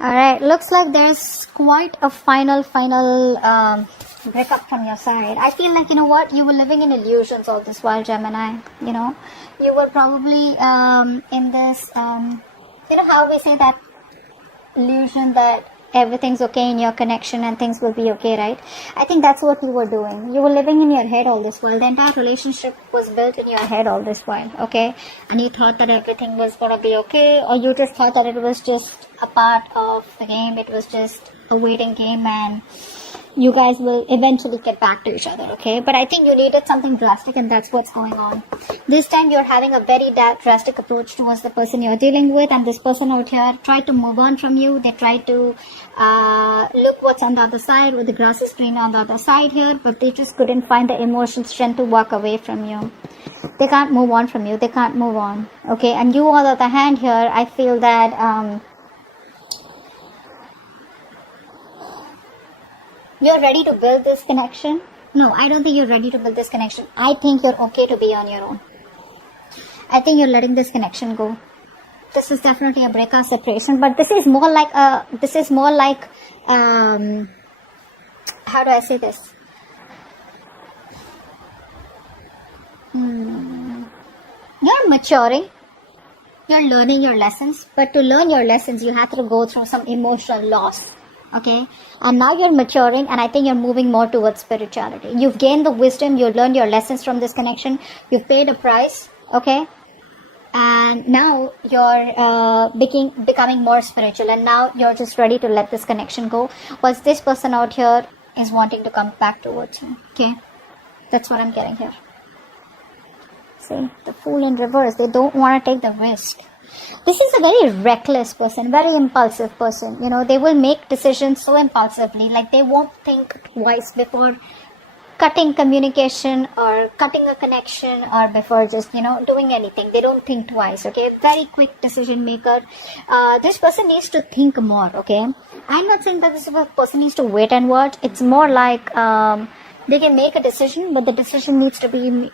Alright, looks like there's quite a final breakup from your side. I feel like, you know what, you were living in illusions all this while, Gemini. You know, you were probably in this, you know how we say that illusion that everything's okay in your connection and things will be okay, right? I think that's what you were doing. You were living in your head all this while. The entire relationship was built in your head all this while, okay? And you thought that everything was gonna be okay, or you just thought that it was just a part of the game. It was just a waiting game and you guys will eventually get back to each other, okay? But I think you needed something drastic, and that's what's going on. This time you're having a very drastic approach towards the person you're dealing with, and this person out here tried to move on from you. They tried to look what's on the other side, or the grass is greener on the other side here, but they just couldn't find the emotional strength to walk away from you. They can't move on from you. They can't move on, okay? And you, on the other hand here, I feel that you're ready to build this connection. No, I don't think you're ready to build this connection. I think you're okay to be on your own. I think you're letting this connection go. This is definitely a breakup separation, but this is more like how do I say this? You're maturing. You're learning your lessons, but to learn your lessons, you have to go through some emotional loss. Okay, and now you're maturing, and I think you're moving more towards spirituality. You've gained the wisdom, you've learned your lessons from this connection, you've paid a price, okay, and now you're becoming more spiritual, and now you're just ready to let this connection go. Whilst this person out here is wanting to come back towards you, okay, that's what I'm getting here. See, the Fool in reverse, they don't want to take the risk. This is a very reckless person, very impulsive person. You know, they will make decisions so impulsively, like they won't think twice before cutting communication or cutting a connection, or before just, you know, doing anything. They don't think twice, okay? Very quick decision maker. This person needs to think more, okay? I'm not saying that this person needs to wait and watch. It's more like they can make a decision, but the decision needs to be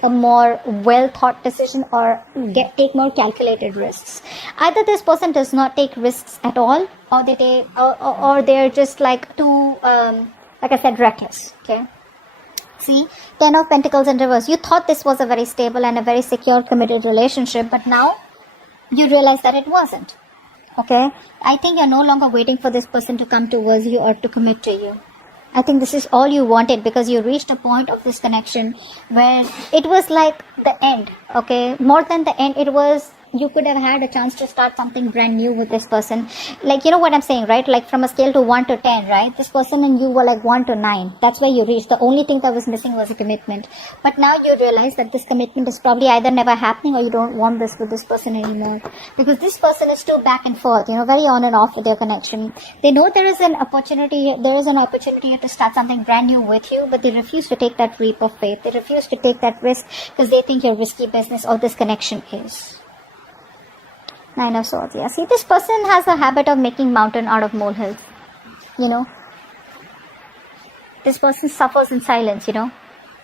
a more well thought decision, or take more calculated risks. Either this person does not take risks at all, or they take, or they're just like too like I said, reckless, okay? See, 10 of Pentacles in reverse. You thought this was a very stable and a very secure, committed relationship, but now you realize that it wasn't, okay? I think you're no longer waiting for this person to come towards you or to commit to you. I think this is all you wanted, because you reached a point of this connection where it was like the end, okay? More than the end, it was, you could have had a chance to start something brand new with this person. Like, you know what I'm saying, right? Like from a scale to 1 to 10, right? This person and you were like 1 to 9. That's where you reached. The only thing that was missing was a commitment. But now you realize that this commitment is probably either never happening, or you don't want this with this person anymore. Because this person is too back and forth, you know, very on and off with their connection. They know there is an opportunity to start something brand new with you, but they refuse to take that leap of faith. They refuse to take that risk because they think you're risky business, or this connection is. 9 of Swords. Yeah, see, this person has a habit of making mountain out of molehills. You know, this person suffers in silence. You know,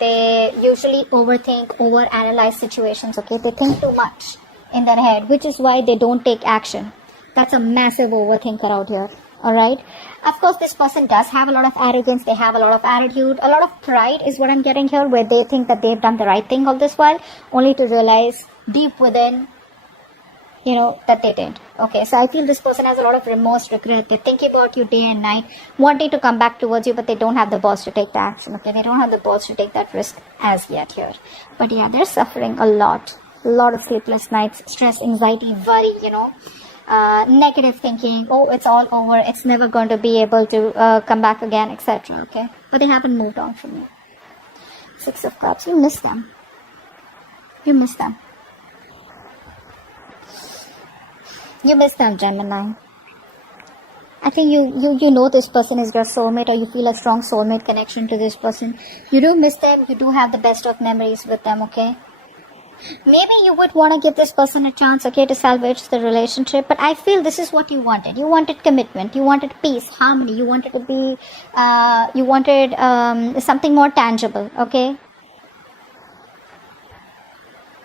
they usually overanalyze situations. Okay, they think too much in their head, which is why they don't take action. That's a massive overthinker out here. All right. Of course, this person does have a lot of arrogance. They have a lot of attitude, a lot of pride is what I'm getting here, where they think that they've done the right thing all this while, only to realize deep within, you know, that they didn't. Okay, so I feel this person has a lot of remorse, regret. They think about you day and night, wanting to come back towards you, but they don't have the balls to take the action. Okay, they don't have the balls to take that risk as yet here. But yeah, they're suffering a lot of sleepless nights, stress, anxiety, worry, you know, negative thinking. Oh, it's all over. It's never going to be able to come back again, etc. Okay, but they haven't moved on from you. 6 of Cups. You miss them. You miss them. You miss them, Gemini. I think you know this person is your soulmate, or you feel a strong soulmate connection to this person. You do miss them. You do have the best of memories with them, okay? Maybe you would want to give this person a chance, okay, to salvage the relationship. But I feel this is what you wanted. You wanted commitment. You wanted peace, harmony. You wanted to be, you wanted something more tangible, okay?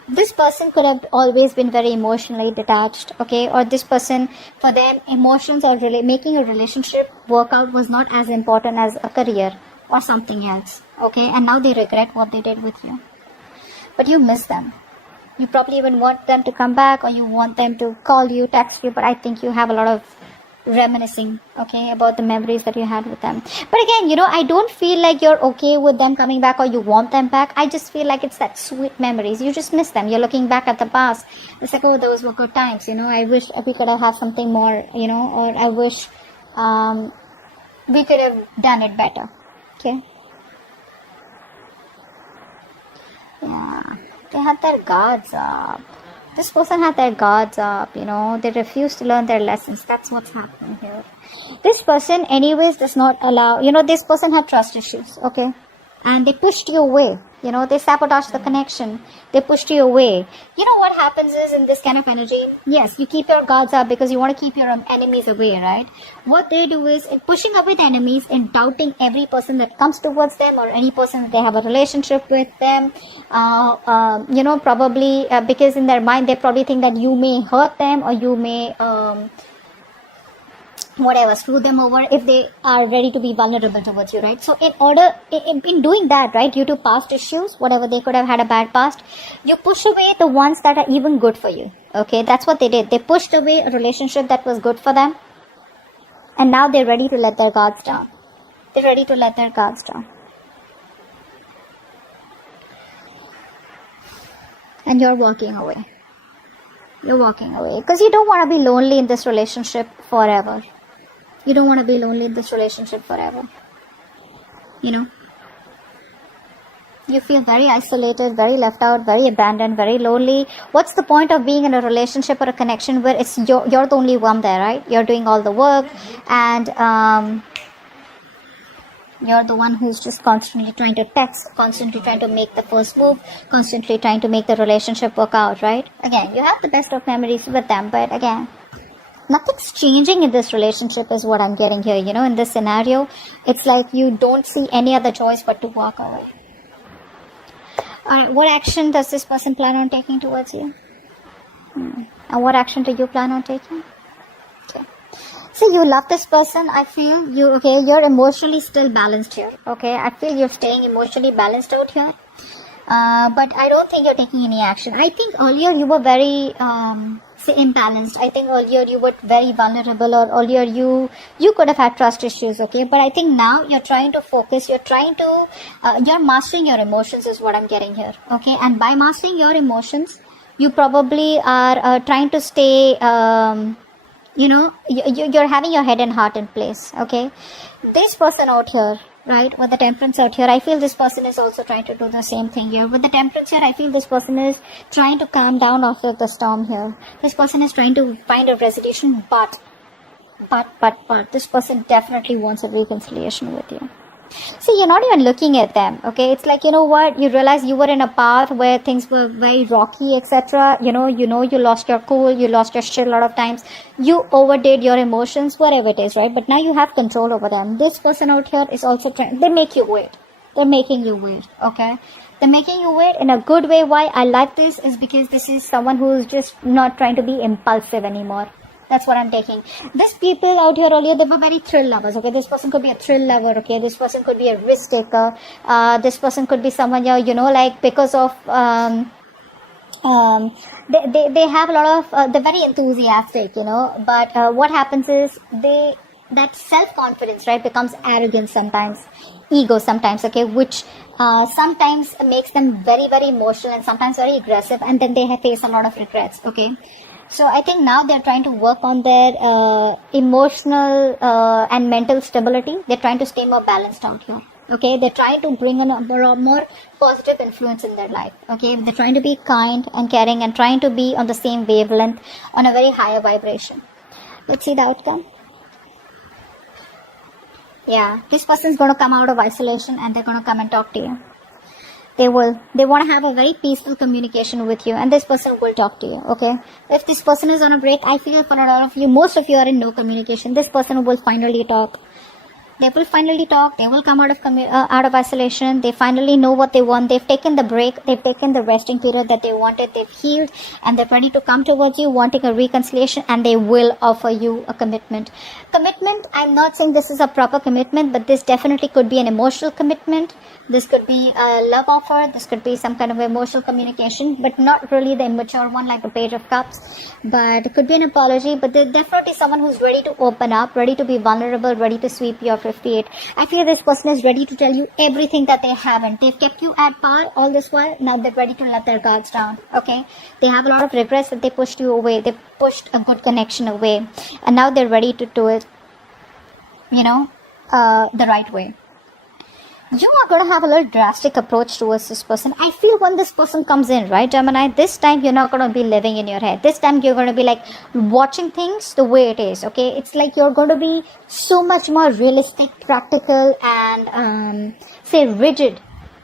This person could have always been very emotionally detached, okay? Or this person, for them, emotions or making a relationship work out was not as important as a career or something else, okay? And now they regret what they did with you. But you miss them. You probably even want them to come back, or you want them to call you, text you, but I think you have a lot of reminiscing, okay, about the memories that you had with them. But again, I don't feel like you're okay with them coming back or you want them back. I just feel like it's that sweet memories. You just miss them. You're looking back at the past. It's like, oh, those were good times, I wish we could have had something more, or I wish we could have done it better, okay? Yeah, they had their guards up. This person had their guards up, they refuse to learn their lessons. That's what's happening here. This person anyways does not allow, this person had trust issues, okay? And they pushed you away, they sabotaged the connection. They pushed you away. What happens is in this kind of energy, yes, you keep your guards up because you want to keep your enemies away, right? What they do is in pushing away the enemies and doubting every person that comes towards them or any person that they have a relationship with them, probably because in their mind they probably think that you may hurt them or you may screw them over if they are ready to be vulnerable towards you, right? So in doing that, right, due to past issues, whatever they could have had a bad past, you push away the ones that are even good for you, okay? That's what they did. They pushed away a relationship that was good for them, and now they're ready to let their guards down. They're ready to let their guards down. And you're walking away. You're walking away because you don't want to be lonely in this relationship forever. You don't want to be lonely in this relationship forever. You feel very isolated, very left out, very abandoned, very lonely. What's the point of being in a relationship or a connection where it's you're the only one there, right? You're doing all the work, and you're the one who's just constantly trying to text, constantly trying to make the first move, constantly trying to make the relationship work out, right? Again, you have the best of memories with them, but again, nothing's changing in this relationship is what I'm getting here, in this scenario. It's like you don't see any other choice but to walk away. Alright, what action does this person plan on taking towards you? And what action do you plan on taking? Okay. So you love this person. I feel you're emotionally still balanced here. Okay, I feel you're staying emotionally balanced out here. But I don't think you're taking any action. I think earlier you were very imbalanced. I think earlier you were very vulnerable, or earlier you could have had trust issues, okay? But I think now you're trying to focus, you're mastering your emotions is what I'm getting here, okay? And by mastering your emotions, you probably are trying to stay, you're having your head and heart in place, okay? This person out here, right, with the temperance out here, I feel this person is also trying to do the same thing here. With the temperance here, I feel this person is trying to calm down after the storm here. This person is trying to find a resolution, but this person definitely wants a reconciliation with you. See, you're not even looking at them, okay? It's like, you realize you were in a path where things were very rocky, etc. You lost your cool, you lost your shit a lot of times. You overdid your emotions, whatever it is, right? But now you have control over them. This person out here is also trying, they make you wait. They're making you wait, okay? They're making you wait in a good way. Why I like this is because this is someone who's just not trying to be impulsive anymore. That's what I'm taking. These people out here earlier, they were very thrill lovers, okay? This person could be a thrill lover, okay? This person could be a risk taker. This person could be someone, because of, they have a lot of, they're very enthusiastic, but what happens is that self-confidence, right, becomes arrogance sometimes, ego sometimes, okay, which sometimes makes them very, very emotional and sometimes very aggressive, and then they face a lot of regrets, okay? So I think now they're trying to work on their emotional and mental stability. They're trying to stay more balanced out here. Okay, they're trying to bring in a more positive influence in their life. Okay, they're trying to be kind and caring and trying to be on the same wavelength, on a very higher vibration. Let's see the outcome. Yeah, this person's going to come out of isolation and they're going to come and talk to you. They want to have a very peaceful communication with you, and this person will talk to you, okay? If this person is on a break, I feel for a lot of you, most of you are in no communication. This person will finally talk. They will finally talk. They will come out of isolation. They finally know what they want. They've taken the break. They've taken the resting period that they wanted. They've healed, and they're ready to come towards you, wanting a reconciliation, and they will offer you a commitment. Commitment, I'm not saying this is a proper commitment, but this definitely could be an emotional commitment. This could be a love offer. This could be some kind of emotional communication, but not really the immature one like the Page of Cups. But it could be an apology, but there's definitely someone who's ready to open up, ready to be vulnerable, ready to sweep you off your feet. I feel this person is ready to tell you everything that they haven't. They've kept you at par all this while. Now they're ready to let their guards down. Okay? They have a lot of regrets that they pushed you away. They pushed a good connection away. And now they're ready to do it, the right way. You are going to have a little drastic approach towards this person. I feel when this person comes in, right, Gemini, this time you're not going to be living in your head. This time you're going to be like watching things the way it is, okay? It's like you're going to be so much more realistic, practical, and say rigid,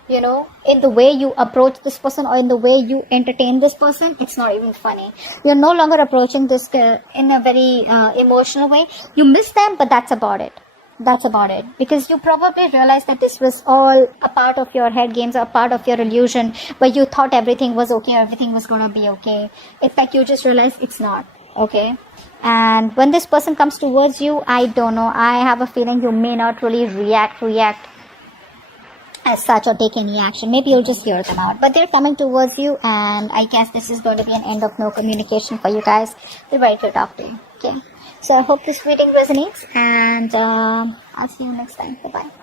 in the way you approach this person or in the way you entertain this person. It's not even funny. You're no longer approaching this in a very emotional way. You miss them, but that's about it. That's about it. Because you probably realized that this was all a part of your head games, a part of your illusion, where you thought everything was okay, everything was going to be okay. It's like you just realized it's not, okay? And when this person comes towards you, I don't know, I have a feeling you may not really react as such or take any action. Maybe you'll just hear them out. But they're coming towards you, and I guess this is going to be an end of no communication for you guys. They're ready to talk to you, okay? So I hope this reading resonates, and I'll see you next time. Bye-bye.